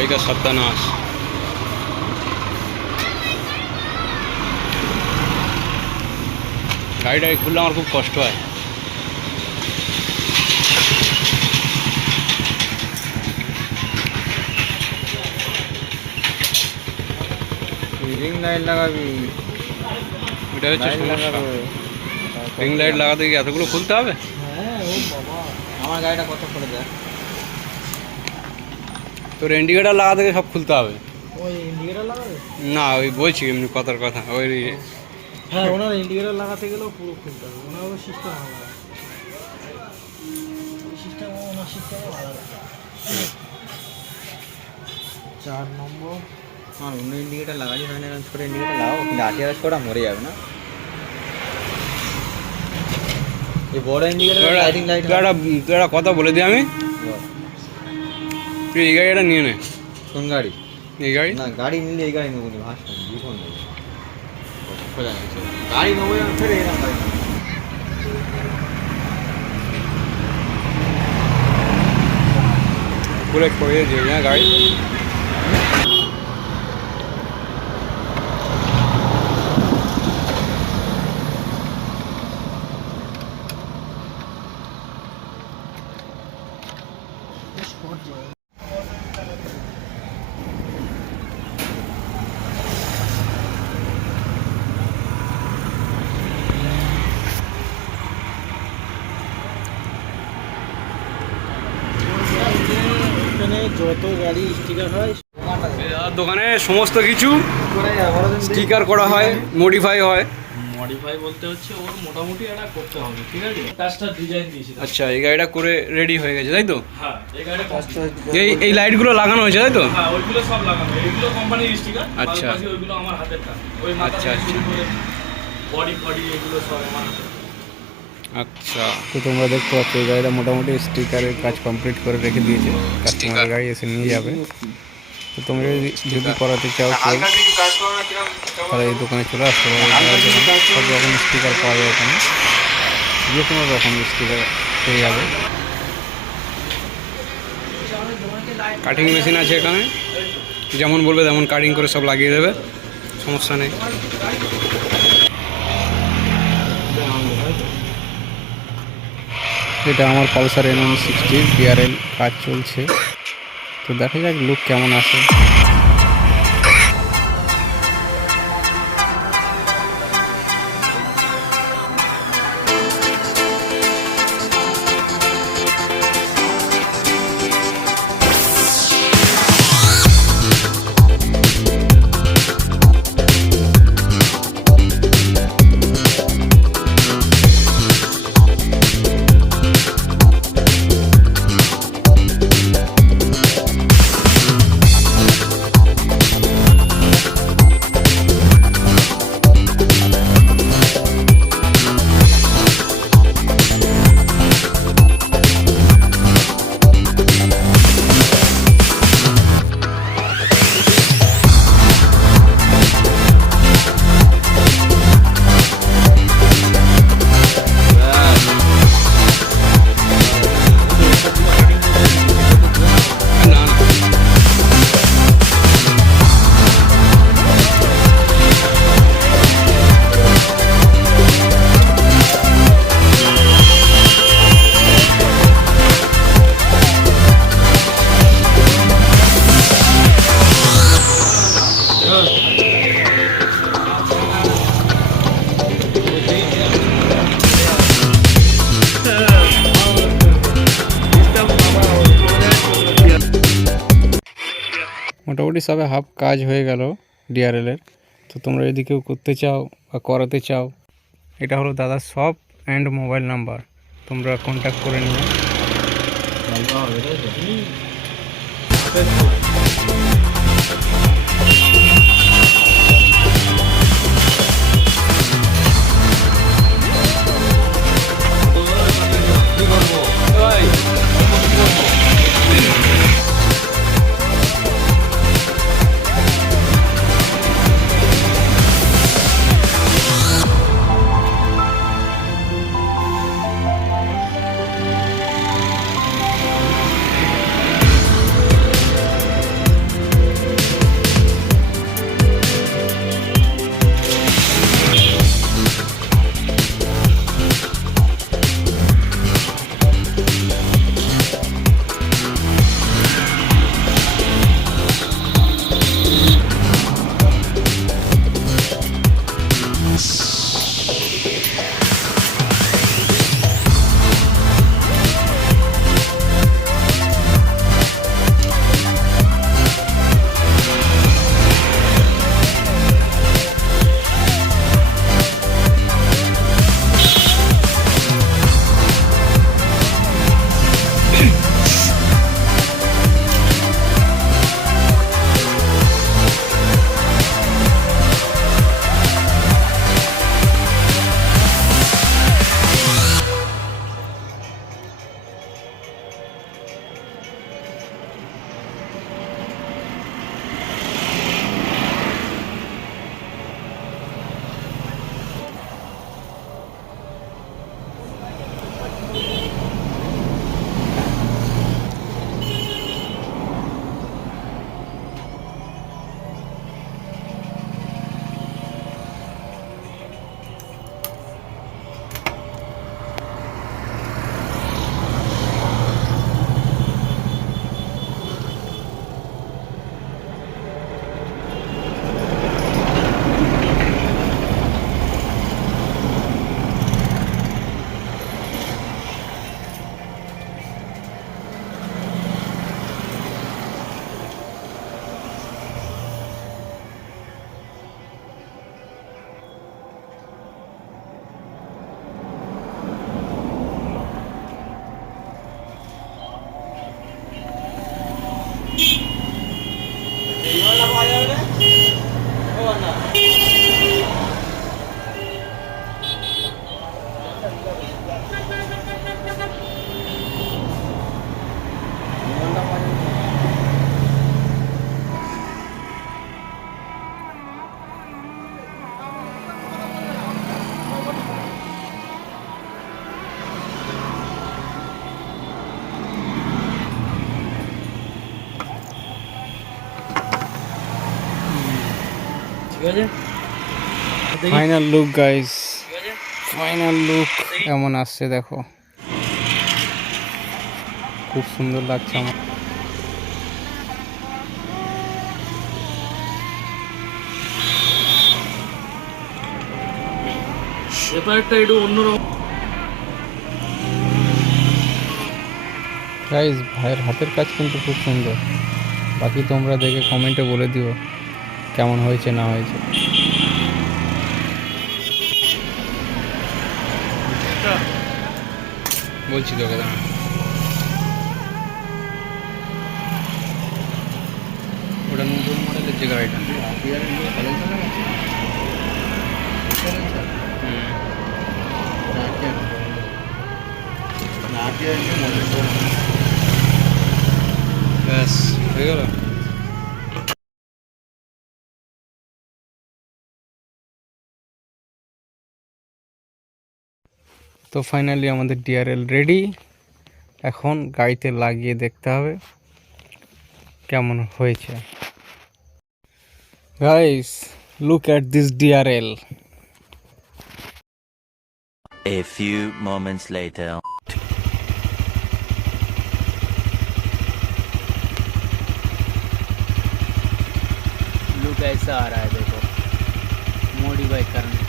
गाड़ी का सत्यानाश। गाड़ी खुलলে আমার খুব কষ্ট হয়। রিং লাইট লাগাবি, এটা হচ্ছে সমস্যা। রিং লাইট লাগাতে গিয়ে এতগুলো খুলতে হবে। হ্যাঁ ও বাবা, আমার গাড়িটা কত করে দেয়? তোর ইন্ডিকেটার লাগাতে গিয়ে সব খুলতে হবে। ওই ইন্ডিকেটার লাগাবে না ওই বলছি এমনি কথার কথা ওই। হ্যাঁ ওনার ইন্ডিকেটার লাগাতে গেলেও পুরো খুলতে হবে, ওনার সিস্টেম আলাদা, সিস্টেম ওনার সিস্টেম আলাদা। 4 নম্বর আর অন্য ইন্ডিকেটার লাগাই হয় না, ছোটো ইন্ডিকেটার লাগাও, কিন্তু 80,000 ছোটা মরে যাবে না। এই বড় ইন্ডিকেটার লাইটিং লাইট তুই একটা কথা বলে দিই আমি, তুই এই গাড়িটা নিয়ে নে। কোন গাড়ি? এই গাড়ি না, গাড়ি নিলে এই গাড়ি নেবো নি, ভাসতাম জীবন নেবো, খোঁজা নিচ্ছে গাড়ি নেবো আমি, ফের এরকম গাড়ি নেবো। বুলেট করে দিয়ে হ্যাঁ গাড়ি। যত গাড়ি স্টিকার হয় দোকানে সমস্ত কিছু স্টিকার করা হয়, মডিফাই হয়। মডিফাই বলতে হচ্ছে ওর মোটামুটি এটা করতে হবে, ঠিক আছে? কাজটা ডিজাইন দিয়েছি। আচ্ছা এই গাড়িটা করে রেডি হয়ে গেছে তাই তো? হ্যাঁ এই গাড়িটা কাজটা, এই লাইটগুলো লাগানো হয়েছে তাই তো? হ্যাঁ ওইগুলো সব লাগানো, এইগুলো কোম্পানির স্টিকার। আচ্ছা। ওইগুলো আমার হাতের কাজ, ওই মাথা আচ্ছা, থেকে শুরু করে বডি ফডি এগুলো সব আমার হাতের। আচ্ছা তো তোমরা দেখতে পাচ্ছ এই গাড়িটা মোটামুটি স্টিকারের কাজ কমপ্লিট করে রেখে দিয়েছে, কাস্টমার গাড়ি এসে নিয়ে যাবে। তো তোমরা যদি করাতে চাও তাহলে এই দোকানে চলে আসতে পারো। সব রকম স্টিকার পাওয়া যায় এখানে, যে কোনো রকম স্টিকার পেয়ে যাবে। কাটিং মেশিন আছে এখানে, যেমন বলবে তেমন কাটিং করে সব লাগিয়ে দেবে, সমস্যা নেই। এটা আমার পালসার NM60 DRL কাজ চলছে, তো দেখা যাক লুক কেমন আসে। মোটামুটি সবে হাফ কাজ হয়ে গেল ডিআরএলের। তো তোমরা যদি কেউ করতে চাও বা করাতে চাও, এটা হলো দাদার শপ অ্যান্ড মোবাইল নাম্বার, তোমরা কন্ট্যাক্ট করে নিও। ঠিক আছে দেখি, ফাইনাল লুক গাইস, ঠিক আছে ফাইনাল লুক এমন আসছে দেখো, খুব সুন্দর লাগছে আমার। ব্যাপারটা একটু অন্যরকম। গাইস ভাইয়ের হাতের কাজ কিন্তু খুব সুন্দর, বাকি তোমরা দেখে কমেন্টে বলে দিও কেমন হয়েছে না হয়েছে। বলছি তোকে দাঁড়া, ওটা নতুন মডেলের যে গাড়িটা, ব্যাস হয়ে গেল। তো ফাইনালি আমাদের ডিআরএল রেডি, এখন গাড়িতে লাগিয়ে দেখতে হবে কেমন হয়েছে। Guys look at this DRL. A few moments later. Look ऐसा आ रहा है देखो, मॉडिफाई करने